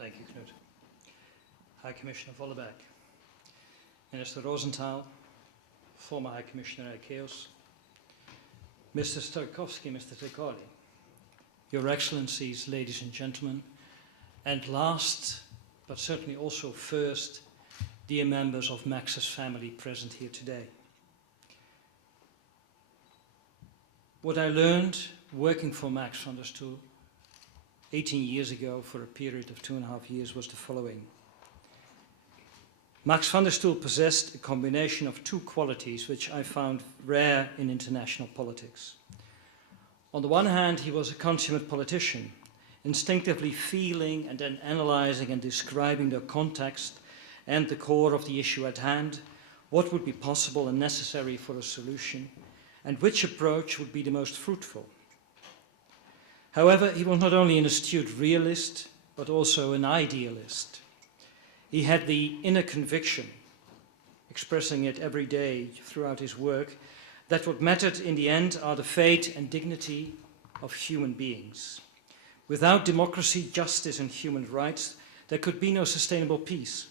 Thank you, Knut. High Commissioner Volleberg, Minister Rosenthal, former High Commissioner Akeos, Mr. Starkovsky, Mr. Tricoli, Your Excellencies, ladies and gentlemen, and last, but certainly also first, dear members of Max's family present here today. What I learned working for Max van der Stoel 18 years ago for a period of 2.5 years was the following. Max van der Stoel possessed a combination of two qualities which I found rare in international politics. On the one hand, he was a consummate politician, instinctively feeling and then analyzing and describing the context and the core of the issue at hand, what would be possible and necessary for a solution, and which approach would be the most fruitful. However, he was not only an astute realist, but also an idealist. He had the inner conviction, expressing it every day throughout his work, that what mattered in the end are the fate and dignity of human beings. Without democracy, justice, and human rights, there could be no sustainable peace.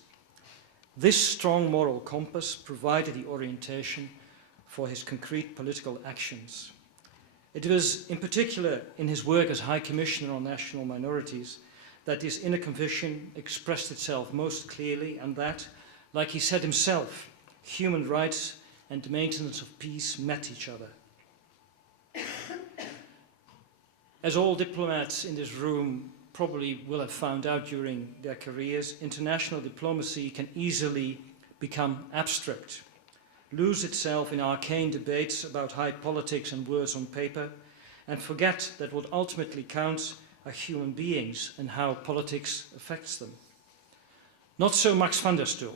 This strong moral compass provided the orientation for his concrete political actions. It was in particular in his work as High Commissioner on National Minorities that this inner conviction expressed itself most clearly, and that, like he said himself, human rights and the maintenance of peace met each other. As all diplomats in this room probably will have found out during their careers, international diplomacy can easily become abstract, lose itself in arcane debates about high politics and words on paper, and forget that what ultimately counts are human beings and how politics affects them. Not so Max van der Stoel.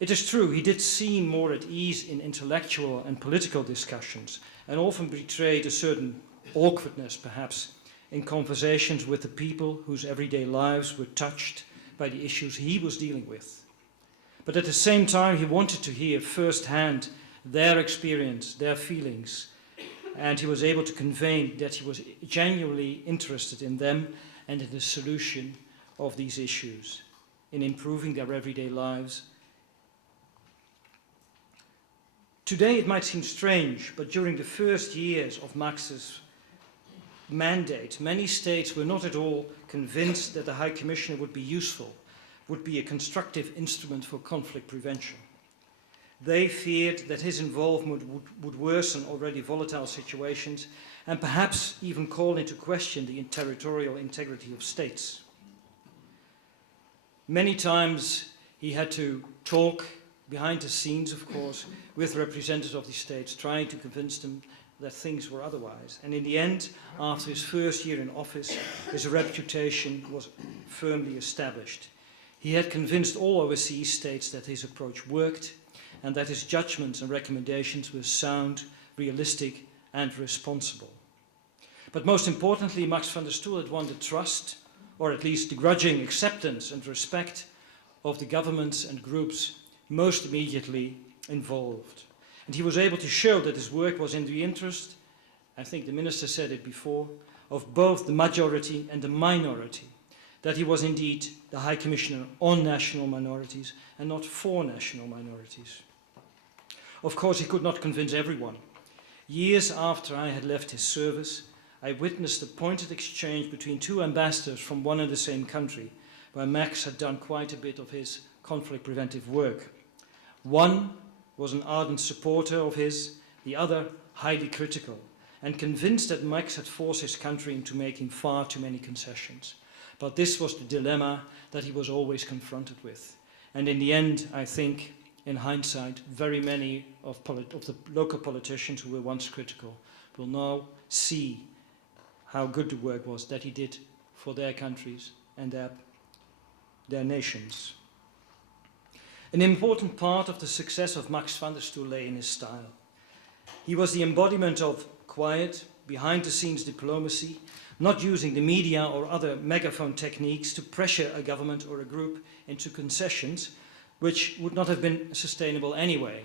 It is true, he did seem more at ease in intellectual and political discussions, and often betrayed a certain awkwardness, perhaps, in conversations with the people whose everyday lives were touched by the issues he was dealing with. But at the same time, he wanted to hear firsthand their experience, their feelings, and he was able to convey that he was genuinely interested in them and in the solution of these issues, in improving their everyday lives. Today it might seem strange, but during the first years of Max's mandate, many states were not at all convinced that the High Commissioner would be useful, would be a constructive instrument for conflict prevention. They feared that his involvement would worsen already volatile situations and perhaps even call into question the territorial integrity of states. Many times he had to talk behind the scenes, of course, with representatives of the states, trying to convince them that things were otherwise. And in the end, after his first year in office, his reputation was firmly established. He had convinced all overseas states that his approach worked and that his judgments and recommendations were sound, realistic, and responsible. But most importantly, Max van der Stoel had won the trust, or at least the grudging acceptance and respect of the governments and groups most immediately involved. And he was able to show that his work was in the interest, I think the minister said it before, of both the majority and the minority, that he was indeed the High Commissioner on national minorities and not for national minorities. Of course, he could not convince everyone. Years after I had left his service, I witnessed a pointed exchange between two ambassadors from one and the same country, where Max had done quite a bit of his conflict preventive work. One was an ardent supporter of his, the other highly critical, and convinced that Max had forced his country into making far too many concessions. But this was the dilemma that he was always confronted with. And in the end, I think, in hindsight, very many of the local politicians who were once critical will now see how good the work was that he did for their countries and their nations. An important part of the success of Max van der Stoel lay in his style. He was the embodiment of quiet, behind-the-scenes diplomacy, not using the media or other megaphone techniques to pressure a government or a group into concessions, which would not have been sustainable anyway.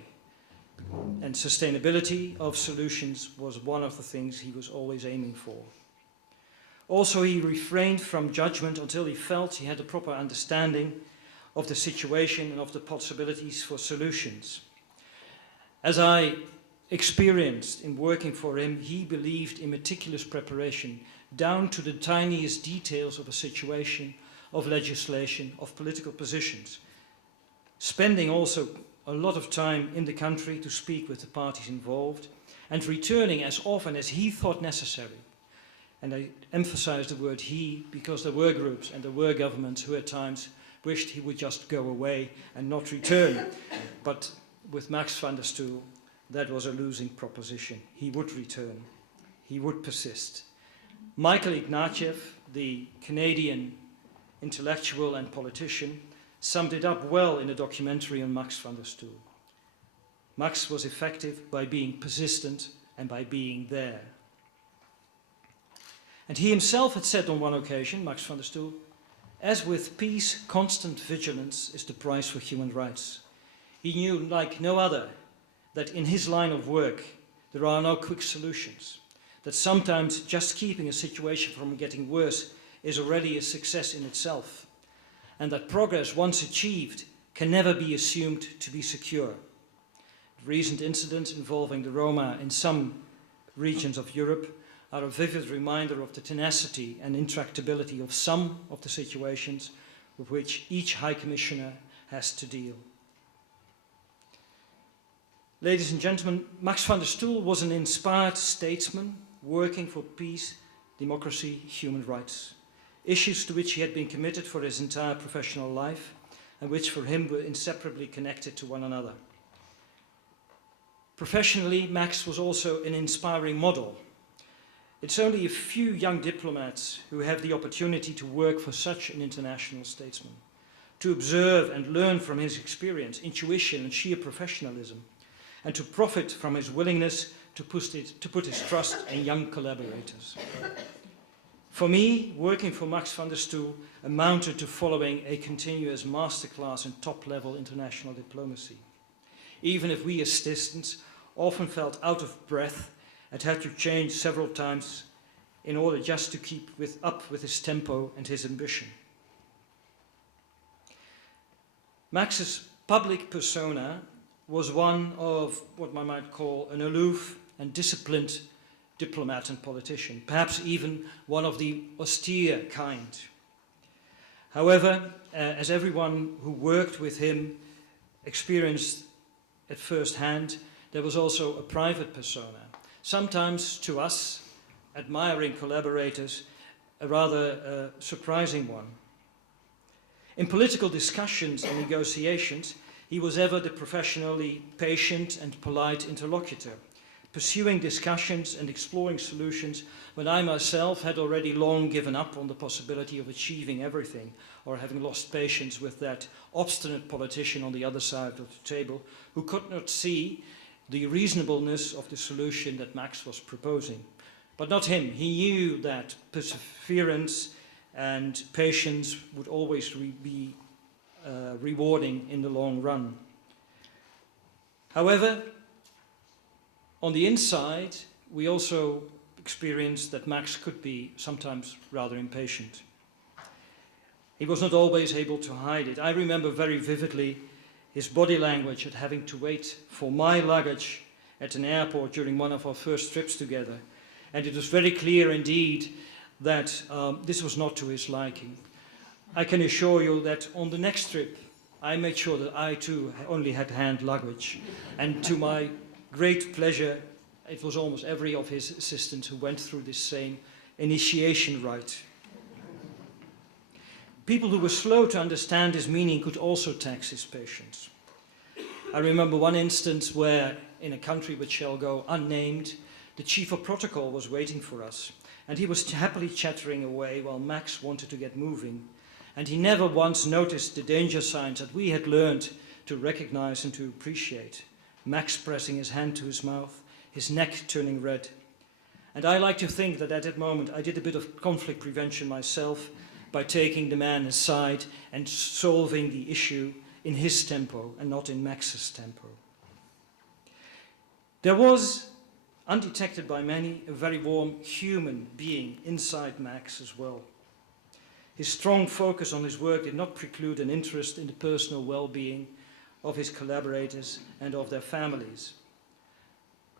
And sustainability of solutions was one of the things he was always aiming for. Also, he refrained from judgment until he felt he had a proper understanding of the situation and of the possibilities for solutions. As I experienced in working for him, he believed in meticulous preparation, down to the tiniest details of a situation, of legislation, of political positions, spending also a lot of time in the country to speak with the parties involved, and returning as often as he thought necessary. And I emphasize the word he, because there were groups and there were governments who at times wished he would just go away and not return. But with Max van der Stoel, that was a losing proposition. He would return. He would persist. Michael Ignatieff, the Canadian intellectual and politician, summed it up well in a documentary on Max van der Stoel. Max was effective by being persistent and by being there. And he himself had said on one occasion, Max van der Stoel, as with peace, constant vigilance is the price for human rights. He knew, like no other, that in his line of work there are no quick solutions, that sometimes just keeping a situation from getting worse is already a success in itself, and that progress once achieved can never be assumed to be secure. Recent incidents involving the Roma in some regions of Europe are a vivid reminder of the tenacity and intractability of some of the situations with which each High Commissioner has to deal. Ladies and gentlemen, Max van der Stoel was an inspired statesman working for peace, democracy, human rights, issues to which he had been committed for his entire professional life and which for him were inseparably connected to one another. Professionally, Max was also an inspiring model. It's only a few young diplomats who have the opportunity to work for such an international statesman, to observe and learn from his experience, intuition and sheer professionalism, and to profit from his willingness to put his trust in young collaborators. For me, working for Max van der Stoel amounted to following a continuous masterclass in top-level international diplomacy. Even if we assistants often felt out of breath and had to change several times in order just to keep up with his tempo and his ambition. Max's public persona was one of what I might call an aloof and disciplined diplomat and politician, perhaps even one of the austere kind. However, as everyone who worked with him experienced at first hand, there was also a private persona, sometimes to us, admiring collaborators, a rather surprising one. In political discussions and negotiations, he was ever the professionally patient and polite interlocutor, pursuing discussions and exploring solutions when I myself had already long given up on the possibility of achieving everything, or having lost patience with that obstinate politician on the other side of the table who could not see the reasonableness of the solution that Max was proposing. But not him. He knew that perseverance and patience would always be rewarding in the long run. However, on the inside, we also experienced that Max could be sometimes rather impatient. He was not always able to hide it. I remember very vividly his body language at having to wait for my luggage at an airport during one of our first trips together. And it was very clear indeed that this was not to his liking. I can assure you that on the next trip, I made sure that I too only had hand luggage. And to my great pleasure, it was almost every of his assistants who went through this same initiation rite. People who were slow to understand his meaning could also tax his patience. I remember one instance where, in a country which shall go unnamed, the chief of protocol was waiting for us, and he was happily chattering away while Max wanted to get moving, and he never once noticed the danger signs that we had learned to recognize and to appreciate. Max pressing his hand to his mouth, his neck turning red. And I like to think that at that moment I did a bit of conflict prevention myself by taking the man aside and solving the issue in his tempo and not in Max's tempo. There was undetected by many, a very warm human being inside Max as well. His strong focus on his work did not preclude an interest in the personal well-being of his collaborators and of their families.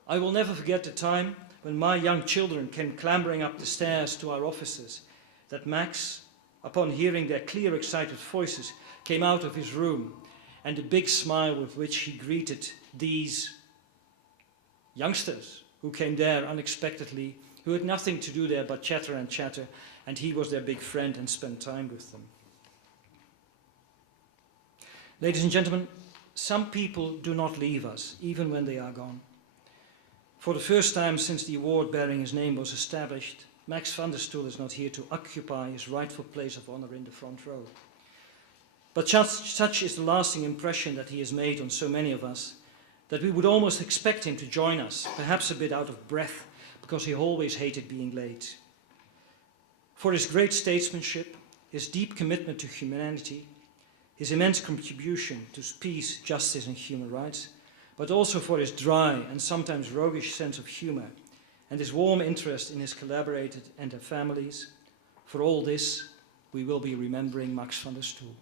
I will never forget the time when my young children came clambering up the stairs to our offices, that Max, upon hearing their clear, excited voices, came out of his room, and the big smile with which he greeted these youngsters who came there unexpectedly, who had nothing to do there but chatter and chatter, and he was their big friend and spent time with them. Ladies and gentlemen, some people do not leave us, even when they are gone. For the first time since the award bearing his name was established, Max van der Stoel is not here to occupy his rightful place of honor in the front row. But such is the lasting impression that he has made on so many of us, that we would almost expect him to join us, perhaps a bit out of breath, because he always hated being late. For his great statesmanship, his deep commitment to humanity, his immense contribution to peace, justice and human rights, but also for his dry and sometimes roguish sense of humor and his warm interest in his collaborators and their families. For all this, we will be remembering Max van der Stoel.